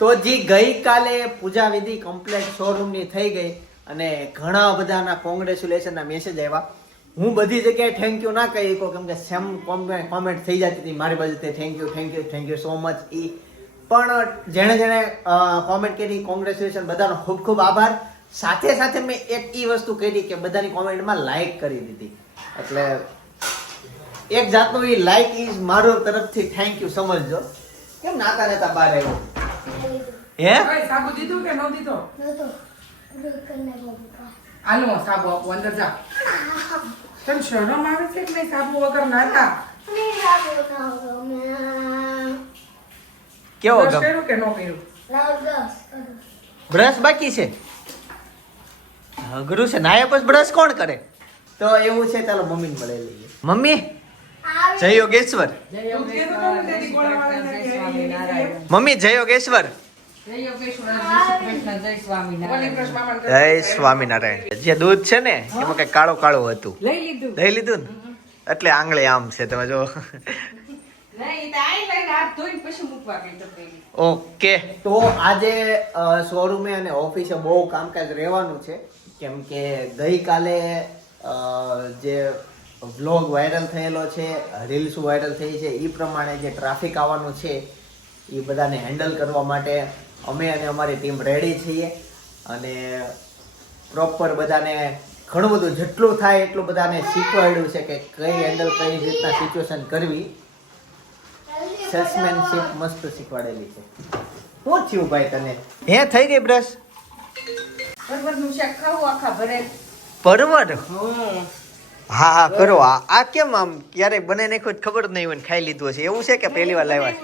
તો જી ગઈકાલે પૂજા વિધિ કમ્પ્લીટ શોરૂમની થઈ ગઈ અને ઘણા બધાના કોંગ્રેચ્યુલેશનના મેસેજ આવ્યા. હું બધી જગ્યાએ થેન્ક યુ ના કહી શકું કેમ કે સેમ કોમેન્ટ થઈ જતી હતી મારી બાજુથી થેન્ક યુ સો મચ. પણ જેણે કોમેન્ટ કરી કોંગ્રેચ્યુલેશન બધાનો ખૂબ ખૂબ આભાર. સાથે સાથે મેં એક વસ્તુ કરી કે બધાની કોમેન્ટમાં લાઈક કરી દીધી. એટલે એક જાતનું એ લાઈક ઇઝ મારો તરફથી થેન્ક યુ સમજજો. કેમ નાતા નેતા બહાર આવ્યો હે સાબુ દીધું કે ન દીધો? આલો સાબુ આપો અંદર જા. તને શરમ આવે છે કે નહીં સાબુ વગર નાતા? કેવો બ્રશ ગમ કર્યું કે ન કર્યું? બ્રશ બાકી છે અઘરું છે નાયા પછી બ્રશ કોણ કરે? તો એવું છે ચાલો મમ્મીને મળે લઈએ. મમ્મી જય યોગેશ્વર. તું કીધું તો ને તેની ગોળવાળા મમ્મી જય યોગેશ્વર. જય સ્વામિનારાયણ. જે દૂધ છે ને એમાં કઈ કાળો કાળો હતું લઈ લીધું ને એટલે આંગળે આમ છે તમે જો. ઓકે તો આજે શોરૂમે અને ઓફિસે બહુ કામકાજ રહેવાનું છે કેમ કે ગઈકાલે જે વ્લોગ વાયરલ થયેલો છે, રીલ્સ વાયરલ થઈ છે, એ પ્રમાણે જે ટ્રાફિક આવવાનું છે એ બધાને હેન્ડલ કરવા માટે અમે અને અમારી ટીમ રેડી છીએ અને પ્રોપર બધાને ઘણું બધું જેટલું થાય એટલું બધાને શીખવાડ્યું છે કે કઈ હેન્ડલ કઈ રીતના સિચ્યુએશન કરવી. સેલ્સમેનશિપ મસ્ત શીખવાડેલી છે. શું થયું ભાઈ તને? હે થઈ ગઈ બ્રશ? પરવરનું શાક ખાવું આખા ભરે. પરવર? હા હા કરો. આ કેમ આમ ક્યારે બને નાખ્યું ખબર જ નહીં હોય ખાઈ લીધું હશે એવું છે કે પહેલી વાર લાવ્યા?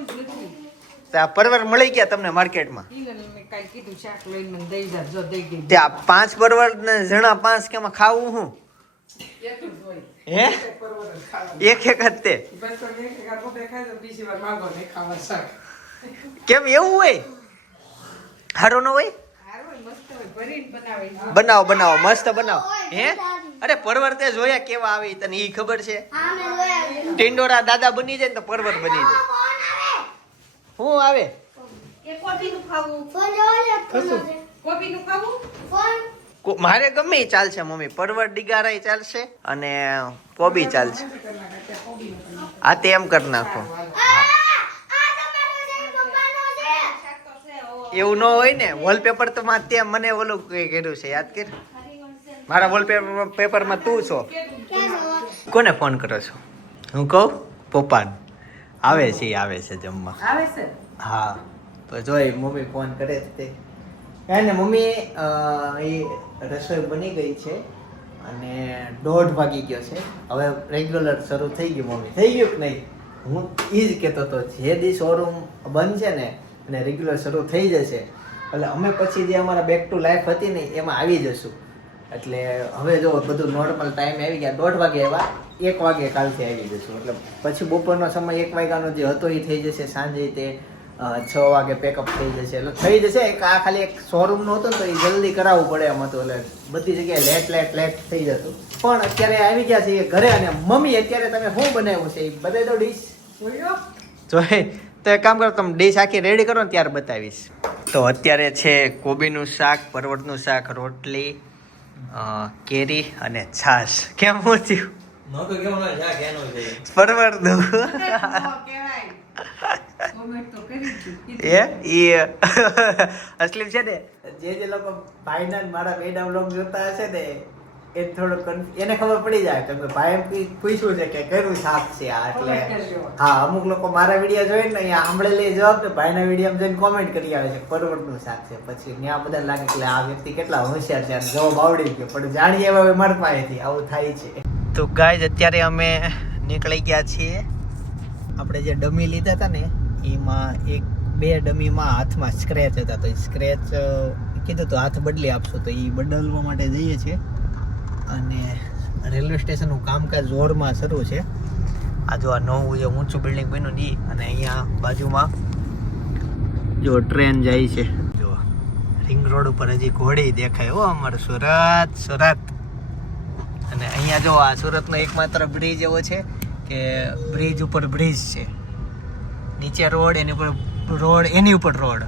આ પરવર મળી ગયા તમને માર્કેટમાં? ત્યાં 5 પરવર ને જણા 5 કેમાં ખાવું હું? હે એક જ તે કેમ એવું હોય? હારો ન હોય? બનાવો મસ્ત બનાવો. હે અરે પરવર તે જોયા કેવા આવે તને ઈ ખબર છે? ટિંડોરા દાદા બની જાય ને તો પરવર બની જાય. શું આવે? મારે ગમે ઈ ચાલશે મમ્મી. પરવર ડીગારા ચાલશે અને કોબી ચાલશે. આ તે એમ કરી નાખો. એવું ન હોય ને વોલપેપર તો તે મને ઓલું કર્યું છે યાદ કર. મારા વોલપેપર માં તું છો. કોને ફોન કરો છો? હું કહું પપ્પાને. આવે છે જમવા. આવે છે? હા તો જોઈ મમ્મી ફોન કરે છે તે ને મમ્મી એ રસોઈ બની ગઈ છે અને 1:30 વાગી ગયો છે. હવે રેગ્યુલર શરૂ થઈ ગયું. મમ્મી થઈ ગયું કે નહીં? હું એ જ કહેતો હતો જે દી શોરૂમ બંધ છે ને અને રેગ્યુલર શરૂ થઈ જશે એટલે અમે પછી જે અમારા બેક ટુ લાઈફ હતી ને એમાં આવી જશું. એટલે હવે જો બધું નોર્મલ ટાઈમ આવી ગયા. 1:30 વાગે આવ્યા, 1 વાગે કાલથી આવી જશું. એટલે પછી બપોરનો સમય 1 વાગ્યાનો જે હતો એ થઈ જશે. સાંજે તે 6 વાગે પેકઅપ થઈ જશે. એટલે થઈ જશે. આ ખાલી એક શોરૂમનો હતો ને તો એ જલ્દી કરાવવું પડે એમ હતું એટલે બધી જગ્યાએ લેટ થઈ જતું. પણ અત્યારે આવી ગયા છે ઘરે અને મમ્મી અત્યારે તમે શું બનાવ્યું છે એ બતાવી દો ડીશ. જોઈ તો એક કામ કરો તમે ડીશ આખી રેડી કરો ને ત્યારે બતાવીશ. તો અત્યારે છે કોબીનું શાક, પરવળનું શાક, રોટલી, કેરી અને છાશ. કેમ હું થયું? પરવળનું અસલીમ છે ને જે લોકો ભાઈના મારા બેડા વ્લોગ જોતા હશે ને એ થોડુંક એને ખબર પડી જાય કે ભાઈ એમ પૂછ્યું છે કે કયું શાક છે આ. એટલે હા અમુક લોકો મારા વિડીયો જોઈને ને અહીંયા સાંભળેલી જવાબ ને ભાઈના વિડીયો જોઈને કોમેન્ટ કરી આવે છે પરવળનું શાક છે. પછી ત્યાં બધા લાગે કે આ વ્યક્તિ કેટલા હોશિયાર છે અને જવાબ આવડી ગયો. પણ જાણીએ હવે મારા પાસેથી આવું થાય છે. તો ગાઈઝ અત્યારે અમે નીકળી ગયા છીએ. આપણે જે ડમી લીધા હતા ને એમાં 2 ડમીમાં હાથમાં સ્ક્રેચ હતા તો એ સ્ક્રેચ કીધું તો હાથ બદલી આપશો તો એ બદલવા માટે જઈએ છીએ. અને રેલવે સ્ટેશનનું કામકાજ જોરમાં શરૂ છે. આ જો આ નવું જે ઊંચું બિલ્ડિંગ બન્યું ને અને અહીંયા બાજુમાં જો ટ્રેન જાય છે. જો રિંગ રોડ ઉપર હજી ઘોડી દેખાય હો અમારું સુરત. અને અહીંયા જો આ સુરતનો એકમાત્ર બ્રિજ એવો છે કે બ્રિજ ઉપર બ્રિજ છે, નીચે રોડ, એની ઉપર રોડ, એની ઉપર રોડ.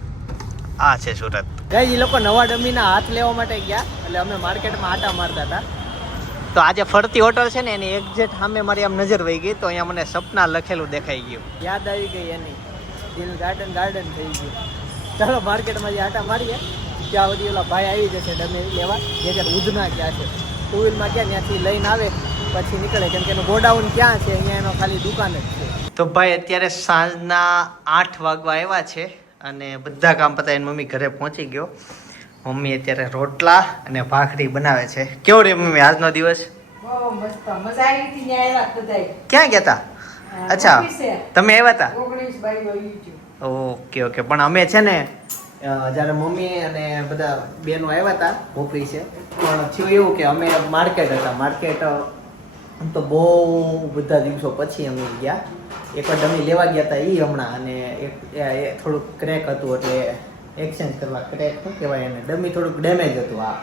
આ છે સુરત. ગાઈસ એ લોકો નવા ડમીના હાથ લેવા માટે ગયા એટલે અમે માર્કેટમાં આટા મારતા હતા. તો આજે ફરતી હોટલ છે ને એની એક્ઝેક્ટ સામે મારી આમ નજર વહી ગઈ તો અહીંયા મને સપના લખેલું દેખાઈ ગયું. યાદ આવી ગઈ એની દિલ ગાર્ડન થઈ ગયું. ચાલો માર્કેટમાં જે આટા મારીએ ત્યાં સુધી ઓલા ભાઈ આવી જશે ડમી લેવા જે ઉધના ક્યાં છે ટુ વ્હીલમાં ક્યાં ત્યાંથી લઈને આવે પછી નીકળે કેમ કે એનું ગોડાઉન ક્યાં છે અહીંયા એનો ખાલી દુકાન જ છે. તો ભાઈ અત્યારે સાંજના 8 વાગવા આવ્યા છે અને બધા કામ પતાવીને મમ્મી ઘરે પહોંચી ગયો. મમ્મી અત્યારે રોટલા અને ભાખરી બનાવે છે. કેવો રે મમ્મી આજનો દિવસ? બહુ મસ્ત મજા આવી હતી ને આવ્યા બધાય. ક્યાં ગયા તા? અચ્છા તમે આવ્યા તા? 19 બાઈ આવી છું. ઓકે પણ અમે છે ને જ્યારે મમ્મી અને બધા બેનો આવ્યા હતા ઓફિસ છે પણ થયું એવું કે અમે માર્કેટ તો બહુ બધા દિવસો પછી અમે ગયા. એક વાર ડમી લેવા ગયા હતા એ હમણાં અને એક થોડુંક ક્રેક હતું એટલે એક્સચેન્જ કરવા ક્રેક શું કહેવાય એને ડમી થોડુંક ડેમેજ હતું. આ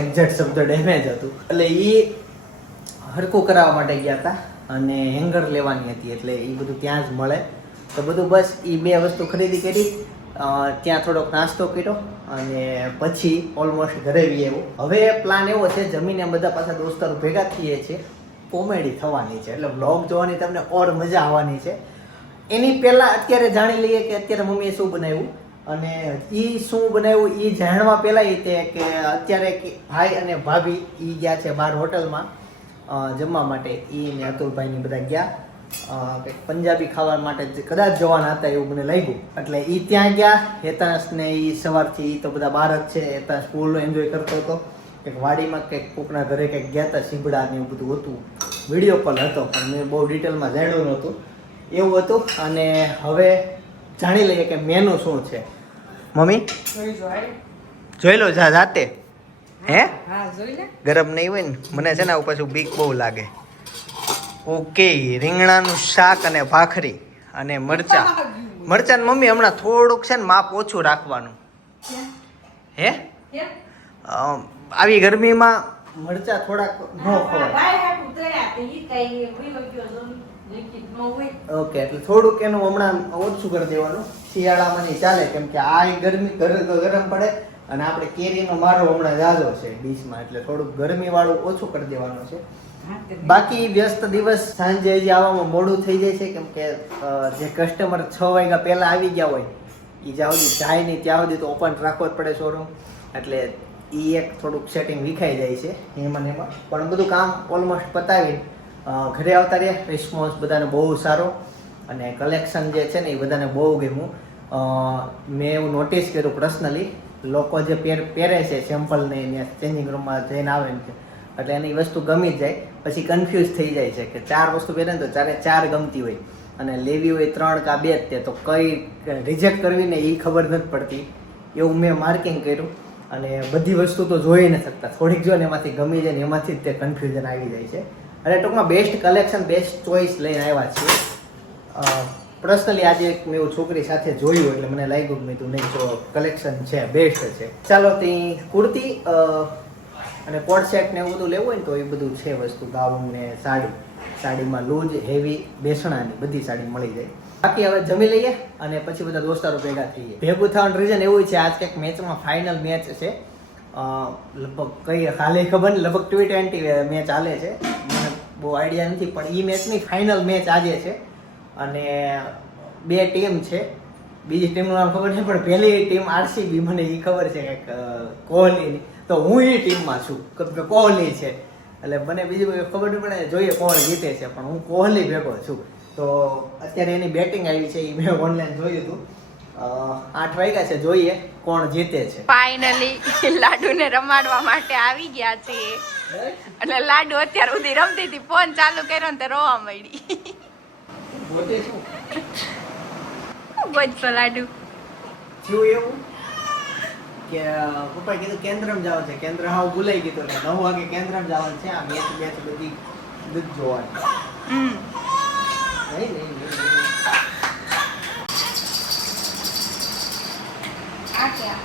એક્ઝેક્ટ શબ્દ ડેમેજ હતું એટલે એ હરખું કરાવવા માટે ગયા હતા અને હેંગર લેવાની હતી એટલે એ બધું ત્યાં જ મળે તો બધું બસ એ 2 વસ્તુ ખરીદી કરી. ત્યાં થોડોક નાસ્તો કર્યો અને પછી ઓલમોસ્ટ ઘરે આવી આવ્યો. હવે પ્લાન એવો છે જમીને બધા પાછા દોસ્તારો ભેગા થઈએ છીએ કોમેડી થવાની છે એટલે વ્લોગ જોવાની તમને ઓર મજા આવવાની છે. એની પહેલાં અત્યારે જાણી લઈએ કે અત્યારે મમ્મીએ શું બનાવ્યું અને એ શું બનાવ્યું એ જાણવા પહેલાં એ તે કે અત્યારે ભાઈ અને ભાભી એ ગયા છે બહાર હોટલમાં જમવા માટે. એ ને અતુલભાઈની બધા ગયા કંઈક પંજાબી ખાવા માટે કદાચ જવાના હતા એવું મને લાગ્યું એટલે એ ત્યાં ગયા. હેતાંશ ને એ સવારથી તો બધા બહાર જ છે. હેતાંશ ફૂલ એન્જોય કરતો હતો કંઈક વાડીમાં કંઈક કોકના ઘરે કંઈક ગયા હતા સીબડા ને એવું બધું હતું. વિડીયો કોલ હતો પણ મેં બહુ ડિટેલમાં જાણ્યું નહોતું એવું હતું. અને હવે જાણી લઈએ કે મેનુ શું છે. મમ્મી જોઈ લો જાતે હે ગરમ નહીં હોય ને મને છે ને પાછું બીક બહુ લાગે. ઓકે રીંગણાનું શાક અને ભાખરી અને મરચાં મમ્મી હમણાં થોડુંક છે ને માપ ઓછું રાખવાનું હે આવી ગરમીમાં મરચાં થોડાક ન ખવાય. ઓકે એટલે થોડુંક એનું હમણાં ઓછું કરી દેવાનું શિયાળામાં નહીં ચાલે કેમ કે આ ગરમી ગરમ પડે અને આપણે કેરીનો મારો હમણાં જાજો છે ડીશમાં એટલે થોડુંક ગરમી વાળું ઓછું કરી દેવાનું છે. બાકી વ્યસ્ત દિવસ સાંજે હજી આવવામાં મોડું થઈ જાય છે કેમ કે જે કસ્ટમર 6 વાગ્યા પહેલા આવી ગયા હોય એ જ્યાં સુધી જાય નહીં ત્યાં સુધી તો ઓપન રાખવો જ પડે શોરૂમ એટલે એ એક થોડુંક સેટિંગ વિખાઈ જાય છે એમાં પણ બધું કામ ઓલમોસ્ટ પતાવી ઘરે આવતા રહ્યા. રિસ્પોન્સ બધાને બહુ સારો અને કલેક્શન જે છે ને એ બધાને બહુ ગમ્યું. મેં એવું નોટિસ કર્યું પર્સનલી લોકો જે પહેરે છે સેમ્પલને ત્યાં ચેન્જિંગ રૂમમાં જઈને આવે છે એટલે એની વસ્તુ ગમી જ જાય પછી કન્ફ્યુઝ થઈ જાય છે કે 4 વસ્તુ પહેરે ને તો 4 ગમતી હોય અને લેવી હોય 3 કે 2 જ તે તો કઈ રિજેક્ટ કરવી ને એ ખબર નથી પડતી એવું મેં માર્કિંગ કર્યું. અને બધી વસ્તુ તો જોઈ નથી શકતા થોડીક જો ને એમાંથી ગમી જાય ને એમાંથી જ તે કન્ફ્યુઝન આવી જાય છે. અને ટૂંકમાં બેસ્ટ કલેક્શન બેસ્ટ ચોઇસ લઈને આવ્યા છીએ. પર્સનલી આજે એક મેં છોકરી સાથે જોયું એટલે મને લાગ્યું કે મેં તું નહીં જો કલેક્શન છે બેસ્ટ છે. ચાલો ત્યાં કુર્તી અને કોટ સેટ ને એવું બધું લેવું હોય ને તો એ બધું છે વસ્તુ. ગાઉન ને સાડીમાં લૂજ હેવી બેસણાની બધી સાડી મળી જાય. બાકી હવે જમી લઈએ અને પછી બધા દોસ્તારો ભેગા થઈએ. ભેગું થવાનું રીઝન એવું છે આજ કંઈક મેચમાં ફાઇનલ મેચ છે લગભગ કઈ હાલે ખબર નહીં લગભગ T20 મેચ ચાલે છે મને બહુ આઈડિયા નથી પણ એ મેચની ફાઇનલ મેચ આજે છે અને 2 ટીમ છે. બીજી ટીમનું નામ ખબર નહીં પણ પહેલી ટીમ RCB મને એ ખબર છે કંઈક કોહલીની તો હું એ ટીમમાં છું કે કોહલી છે એટલે મને બીજી ખબર નહીં પડે જોઈએ કોણ જીતે છે પણ હું કોહલી ભેગો છું. તો અત્યારે એની બેટિંગ આવી છે એ મેં ઓનલાઈન જોયું હતું. 8 વાગ્યા છે જોઈએ કોણ જીતે છે. ફાઇનલી લાડુને રમાડવા માટે આવી ગયા છે એટલે લાડુ અત્યાર સુધી રમતી હતી ફોન ચાલુ કર્યો ને તો રોવા મળી. બોતે શું બોલતો લાડુ થયું એવું કે પપ્પાએ કીધું કેન્દ્રમાં જવાનું છે. કેન્દ્ર હાવ ભૂલાઈ ગયું એટલે 9 વાગે કેન્દ્રમાં જવાનું છે. આ મેચ બધી દૂધ જોવાની નહીં. આ ક્યાં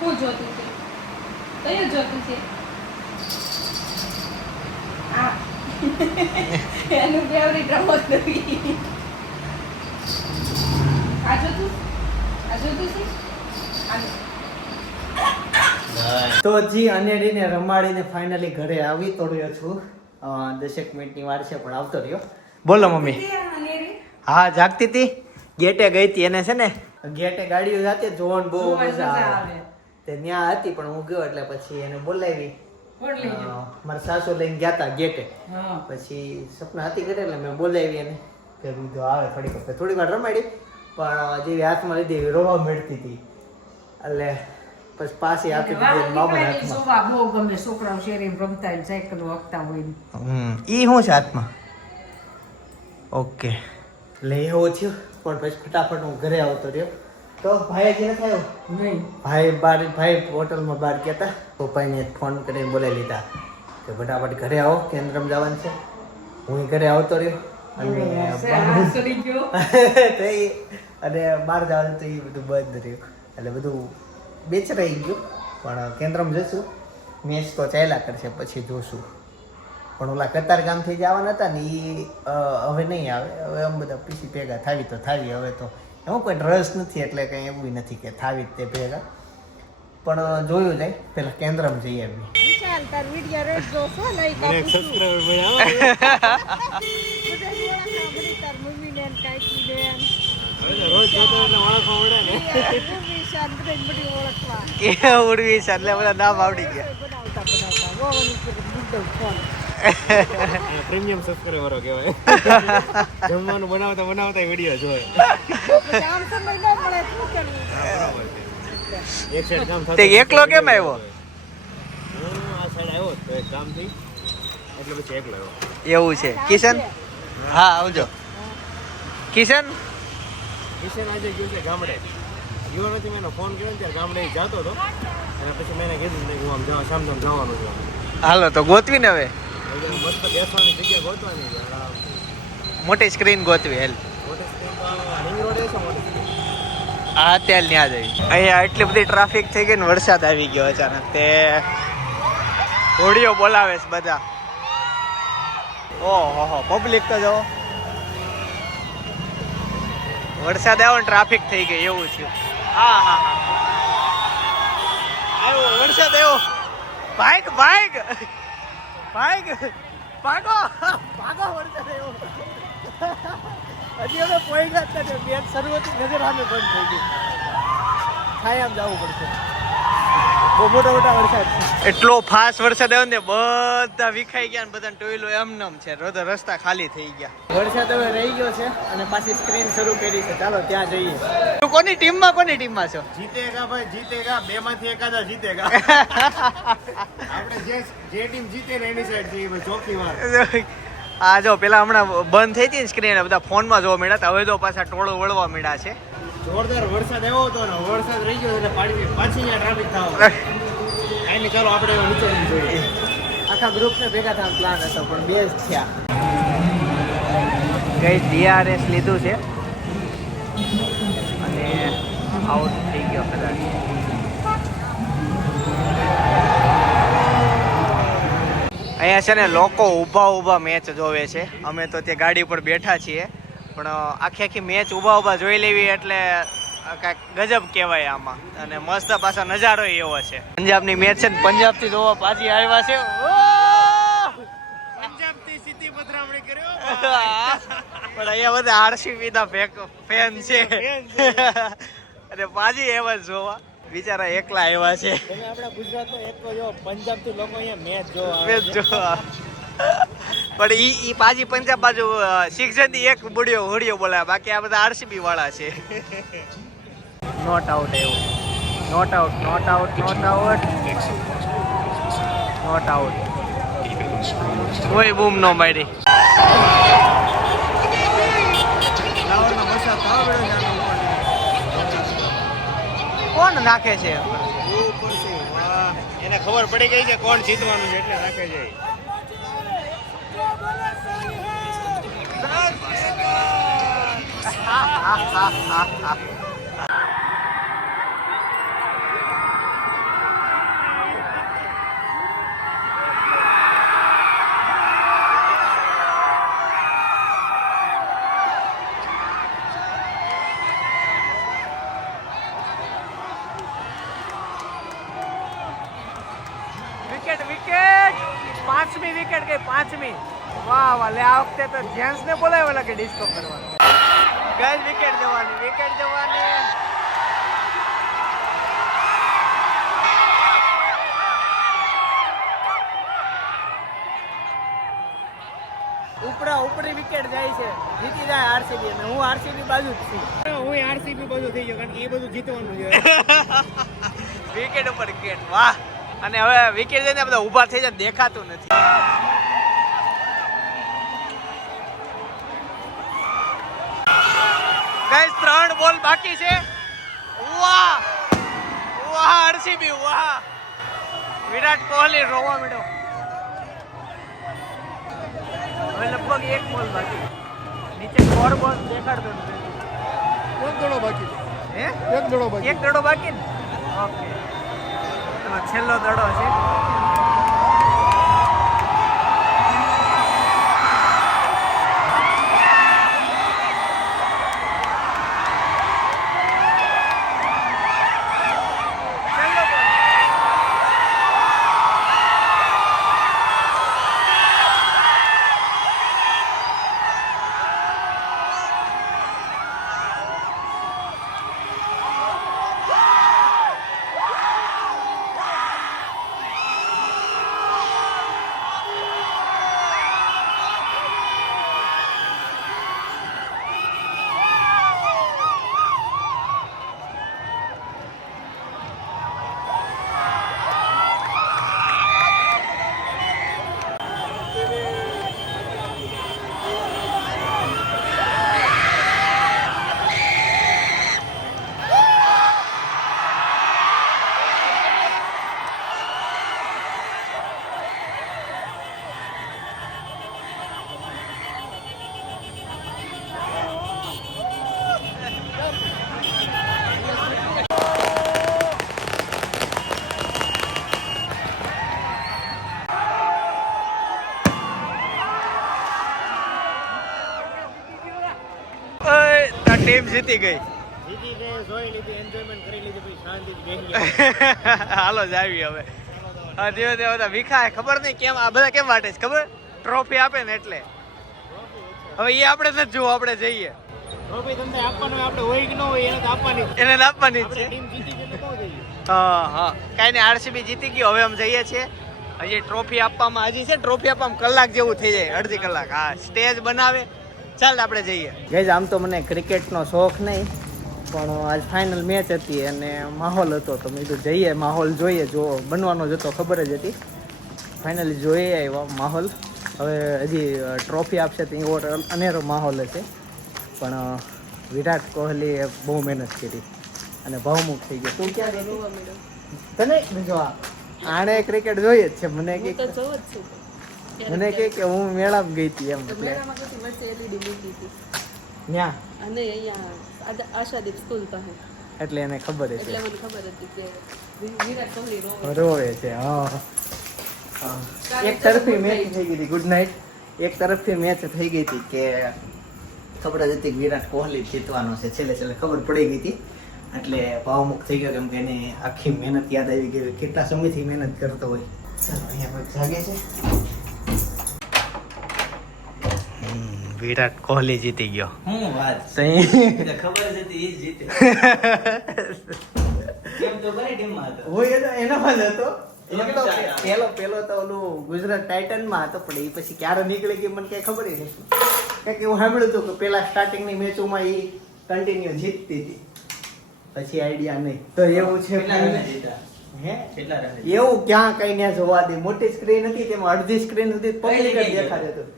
હું જોતું છે કયું જોતું છે આ એનું ફેવરિટ રમત નથી. આ જોતું છે તો જી અનેડીને રમાડીને ફાઇનલી ઘરે આવી તો રહ્યો છું. 10 મિનિટની વાર છે પણ આવતો રહ્યો. બોલો મમ્મી. હા જાગતી હતી, ગેટે ગઈ હતી. એને છે ને ગેટે ગાડીઓ જાતી જોન બહુ મજા આવે તે ત્યાં હતી પણ હું ગયો એટલે પછી એને બોલાવી. મારા સાસુ લઈને ગયા હતા ગેટે. પછી સપના હતી ઘરે એટલે મેં બોલાવી એને કે બીજો આવે થોડી વાર રમાડી પણ જેવી હાથમાં લીધી એવી રોવા મળતી હતી એટલે પછી પાછી આપી દીધી મામાના હાથમાં. સોવા બહુ ગમે છોકરાઓ શેરીમાં રમતા હોય સાયકલ વાગતા હોય. ઈ શું છે હાથમાં? ઓકે એટલે એવું થયું પણ પછી ફટાફટ હું ઘરે આવતો રહ્યો. તો ભાઈ હજી નથી આવ્યો? નહીં. ભાઈ હોટલમાં બહાર ગયા હતા. પપ્પાને ફોન કરીને બોલાવી લીધા કે ફટાફટ ઘરે આવો, કેન્દ્રમાં જવાનું છે. હું ઘરે આવતો રહ્યો અને બહાર જવાનું તો એ બધું બંધ રહ્યું એટલે બધું બેચરાઈ ગયું. પણ કેન્દ્રમાં જશું, મેચ તો ચાલ્યા કરશે પછી જોશું. પણ ઓલા કતાર ગામથી જવાના હતા ને એ હવે નહીં આવે. હવે આમ બધા પીસી ભેગા થાવી તો થાવી. હવે તો એમાં કોઈ રસ નથી એટલે કંઈ એવું નથી કે થાવી જ તે ભેગા. પણ જોયું જાય પેલા કેન્દ્રમાં જઈ આવી. ઉડવી છે એટલે બધા નામ આવડી ગયા. પ્રીમિયમ સબસ્ક્રાઇબર કહેવાય. જમવાનું બનાવતા વિડિયો જોય. એક સાઈડ કામ થતું. તે એકલો કેમ આવ્યો? હું આ સાઈડ આવ્યો તો એક કામથી એટલે પછી એકલો આવ્યો. એવું છે. કિશન હા આવજો. કિશન આજે ગયો છે ગામડે. ગયો નથી, મેં ફોન કર્યો ત્યારે ગામડે જતો હતો અને પછી મેં કીધું કે હું આમ સામસામ જવાનું છું. હાલો તો ગોતવીને હવે મસ્ત બેસવાની જગ્યા ગોતવાની છે. મોટી સ્ક્રીન ગોતવી હેલ. મોટી સ્ક્રીન રિંગ રોડ છે મોટી સ્ક્રીન. હા ત્યાં ત્યાં જઈ. અહીંયા એટલી બધી ટ્રાફિક થઈ ગઈ ને વરસાદ આવી ગયો અચાનક. તે હોડીઓ બોલાવે છે બધા. ઓહો પબ્લિક તો જો વરસાદ આવ્યો ને ટ્રાફિક થઈ ગઈ એવું થયું. હા આવ્યો વરસાદ આવ્યો. ભાગ ભાગો વરસાદ આવ્યો. હજી અમે પહોંચ્યા જ નથી. મેચ શરૂઆતની નજર સામે બંધ થઈ ગઈ. થાય આમ જવું પડશે. બહુ મોટા વરસાદ છે. એટલો ફાસ્ટ વરસાદ આવ્યો ને બધા વિખાઈ ગયા ને બધા ટોયલો એમનેમ છે. રસ્તા ખાલી થઈ ગયા. વરસાદ હવે રહી ગયો છે અને પાછી સ્ક્રીન શરૂ કરી છે. ચાલો ત્યાં જઈએ. તું કોની ટીમમાં છો? જીતેગા ભાઈ જીતેગા. બેમાંથી એકાદા જીતેગા. આપણે જે ટીમ જીતે ને એની સાઈડ થી ચોખ્ખી વાત. આ જો પેલા હમણાં બંધ થઈ હતી ને સ્ક્રીન બધા ફોનમાં જોવા મળ્યા. હવે તો પાછા ટોળો વળવા મળ્યા છે. જોરદાર વરસાદ આવ્યો હતો ને વરસાદ રહી ગયો એટલે પાછી ટ્રાફિક થવા. આઈને ચાલો આપણે નીચે જોઈએ. આખા ગ્રુપને ભેગા થવાનો પ્લાન હતો પણ બે જ થયા. ગઈ DRS લીધું છે અને આઉટ થઈ ગયો કદાચ. અહીંયા છે ને લોકો ઊભા મેચ જોવે છે. અમે તો ત્યાં ગાડી પર બેઠા છીએ પણ આખી મેચ ઊભા જોઈ લેવી એટલે કાંઈક ગજબ કહેવાય આમાં. અને મસ્ત પાછો નજારો એવો છે. પંજાબની મેચ છે ને પંજાબથી જોવા પાછી આવ્યા છે. પંજાબથી સીધી પધરામણી કર્યો પણ અહીંયા બધા RCB ના ફેન છે અને પાછી એવા જોવા બિચારા એકલા આવ્યા છે. તમે આપણા ગુજરાતમાં એક તો જો પંજાબથી લોકો અહીંયા મેચ જોવા પણ ઈ પાછી પંજાબ બાજુ શિક્ષણથી એક હોડીઓ બોલાવે. બાકી આ બધા RCB વાળા છે. નોટ આઉટ એવું. Not out. કોઈ બૂમ નો મારી. કોણ નાખે છે? એને ખબર પડી ગઈ છે કોણ જીતવાનું છે એટલે નાખે છે. વિકેટ વિકેટ 5મી વિકેટ ગઈ 5મી. વાહ વાહ, લે આ વખતે તો જેન્ટ્સ ને બોલાવ્યા લાગે ડિસ્કો કરવા. ગાઈસ વિકેટ જવાની, વિકેટ જવાની. ઉપરી વિકેટ જાય છે, જીતી જાય આરસીબી. અને હું આરસીબી બાજુ જ છું. હું આરસીબી બધું થઈ ગયો કારણ કે એ બધું જીતવાનું છે. વિકેટ ઉપર વિકેટ, વાહ. અને હવે વિકેટ જઈને બધા ઊભા થઈ જાય, દેખાતું નથી. ગાઈસ 3 બોલ બાકી છે. વાહ વાહ આરસીબી, વાહ. વિરાટ કોહલી રોવા મળ્યો. હવે લગભગ 1 બોલ બાકી. નીચે 4 બોલ દેખાડતો નથી. એક દડો બાકી હે? એક દડો બાકી. 1 દડો બાકી ને? ઓકે. એમાં છેલ્લો દડો છે. છેલ્લો બોલ. ટીમ જીતી ગઈ. જીતી ગઈ, જોઈ લીધી, એન્જોયમેન્ટ કરી લીધી, પછી શાંતિથી બેસી ગયા. હાલો જ આવી હવે. હા, ધીમે ધીમે બધા વિખાય. ખબર નહીં કેમ આ બધા કેમ વાટે છે ખબર? ટ્રોફી આપે ને એટલે. હવે એ આપણે નથી જોવું, આપણે જઈએ. ટ્રોફી તમને આપવાનો હોય, આપણે હોય કે ન હોય એને તો આપવાની જ. એને જ આપવાની જ છે. ટીમ જીતી ગઈ તો કહું જઈએ. હા હા, કાંઈ નહીં, આરસીબી જીતી ગયો. હવે અમે જઈએ છીએ. હજી ટ્રોફી આપવામાં હજી છે, ટ્રોફી આપવામાં કલાક જેવું થઈ જાય, અડધી કલાક. હા, સ્ટેજ બનાવે. ચાલ આપણે જઈએ. ગઈઝ, આમ તો મને ક્રિકેટનો શોખ નહીં, પણ આજ ફાઇનલ મેચ હતી અને માહોલ હતો તો મેં કીધું જઈએ, માહોલ જોઈએ. જો બનવાનો જ હતો, ખબર જ હતી. ફાઇનલી જોઈએ આવ્યા માહોલ. હવે હજી ટ્રોફી આપશે તો એવો અનેરો માહોલ હશે. પણ વિરાટ કોહલીએ બહુ મહેનત કરી અને ભાવમુખ થઈ ગયો. તું ક્યાં ગઈ? તને જો આણે ક્રિકેટ જોઈએ જ છે. મને કે હું મેળામાં ગઈ હતી એમ. એટલે ન્યા અને અહીંયા આશાદીપ સ્કૂલ પાસે એટલે એને ખબર છે, એટલે મને ખબર હતી કે વિરાટ કોહલી રોવે છે. હા, એક તરફી મેચ થઈ ગઈ હતી. Good night. એક તરફથી મેચ થઈ ગઈ હતી કે ખબર જ હતી કે વિરાટ કોહલી જીતવાનો છે. છેલ્લે છેલ્લે ખબર પડી ગઈ હતી એટલે ભાવમુખ થઈ ગયો, કેમ કે એની આખી મહેનત યાદ આવી ગઈ. કેટલા સમયથી મહેનત કરતો હોય. ચાલો અહીંયા કોઈ જાગે છે. વિરાટ કોહલી જીતી ગયો. હું વાત તઈ ખબર જ હતી, ઈ જ જીતે. કેમ તો કરી ટીમમાં હતો. હોય તો એનામાં જ હતો. એમ તો પેલો પેલો તો ઓલું ગુજરાત ટાઇટનમાં હતો, પણ એ પછી ક્યારે નીકળી ગઈ મને કઈ ખબર નથી. કારણ કે હું સાંભળ્યું હતું કે પેલા સ્ટાર્ટિંગની મેચોમાં એ કન્ટિન્યુ જીતતી હતી, પછી આઈડિયા નહીં. તો એવું છે. કેટલા રને જીતા? હે? કેટલા રને? એવું ક્યાં કઈ ત્યાં જોવા દે. મોટી સ્ક્રીન હતી, તેમાં અડધી સ્ક્રીન સુધી પબ્લિક જ દેખાડ્યું હતું.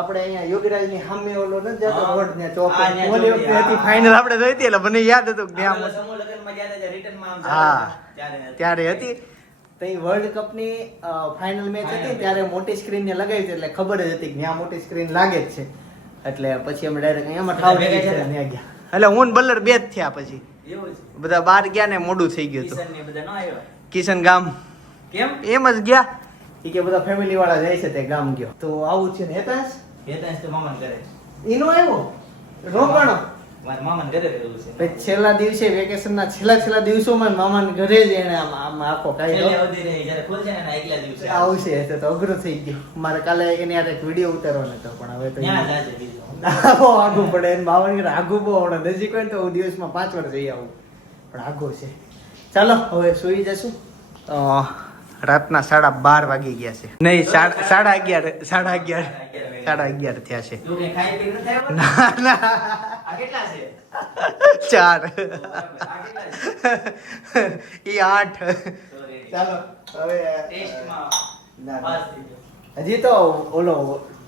આપણે અહીંયા યોગીરાજની સામે ઓલો નથી જતો હા. રોડ ને ચોક. હા, ત્યાં ઓલી ચોકડી, વખતે હતી હા. ફાઇનલ આપણે જોઈ હતી એટલે મને યાદ હતું કે આપણે ત્યાં સમૂહ લગ્નમાં જ્યારે જ્યારે રિટર્નમાં આમ હા. જતા ત્યારે હતી. ત્યારે હતી. તઈ વર્લ્ડ કપની ફાઇનલ મેચ હતી ત્યારે મોટી સ્ક્રીન ને લગાવી હતી એટલે ખબર જ હતી કે ત્યાં મોટી સ્ક્રીન લાગે જ છે. એટલે પછી અમે ડાયરેક્ટ અહીંયામાં ઠાવ ભેગા ગયા થયા. ત્યાં ગયા. એટલે હું ને બલ્લર બે જ થયા. પછી એવું છે. બધા બહાર ગયા ને મોડું થઈ ગયું હતું. કિશન ને બધા ન આવ્યા. કિશન ગામ કેમ? એમ જ ગયા. એ કે બધા ફેમિલી વાળા જાય છે તે ગામ ગયો. તો આવું છે ને હેતાંશ હેતાંશ તો મામાને ઘરે. એનો આવ્યો રોકાણો. મારા મામાને ઘરે રહેવું છે પછી છેલ્લા દિવસે વેકેશનના છેલ્લા દિવસોમાં મામાના ઘરે જ એને આમ આખો છેલ્લે કાઢ્યો અવધિ રહી જ્યારે ખુલશે ને એના આગલા દિવસે આવશે તો અઘરું થઈ ગયું મારે કાલે એની યાર એક વિડીયો ઉતારવાનો હતો પણ હવે તો ત્યાં જાજે બીજું બહુ આઘું પડે એને મામાની ઘરે આઘું બહુ આવડે નજીક હોય ને તો હું દિવસમાં 5 વાર જઈ આવું પણ આઘું છે ચાલો હવે સુઈ જશું રાતના 12:30 વાગી ગયા છે નહીં 11:30 થયા છે તું કઈ ખાઈ પી નથી આવ્યો? ના ના આ કેટલા છે 4 આ કેટલા છે ઈ 8 Sorry. ચાલો હવે ટેસ્ટમાં ના, પાસ થઈ ગયો. હજી તો ઓલો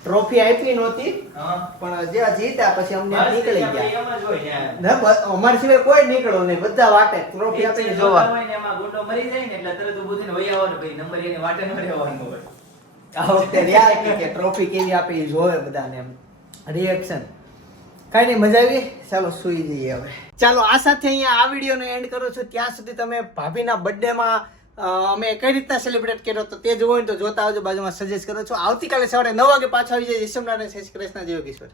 ટ્રોફી આપી નહોતી હા. પણ જે જીત્યા પછી અમને બસ નીકળી આપણે ગયા એમ જ હોય ત્યાં. ના અમારા સિવાય કોઈ નીકળો નહીં બધા વાટે ટ્રોફી આપીને જોવા હોય ને એમાં ગુંડો મરી જાય ને એટલે તરત ઊભું થઈને વહી આવવાનું પછી નંબર એની વાટે ન રહેવાનું હોય. આ વખતે રહ્યા કે ટ્રોફી કેવી આપી જોવે બધાને એમ રિએક્શન કઈ નહીં મજા આવી ચાલો સુઈ જઈએ હવે ચાલો આ સાથે અહીંયા આ વિડીયોનો એન્ડ કરું છું ત્યાં સુધી તમે ભાભીના બર્થડેમાં અમે કઈ રીતના સેલિબ્રેટ કર્યો તો તે જોવો હોય ને તો જોતા આવજો બાજુમાં સજેસ્ટ કરો છો આવતીકાલે સવારે 9 વાગે પાછા આવી જાય ઈશ્વરનારાયણ શ્રી કૃષ્ણ જય યોગેશ્વર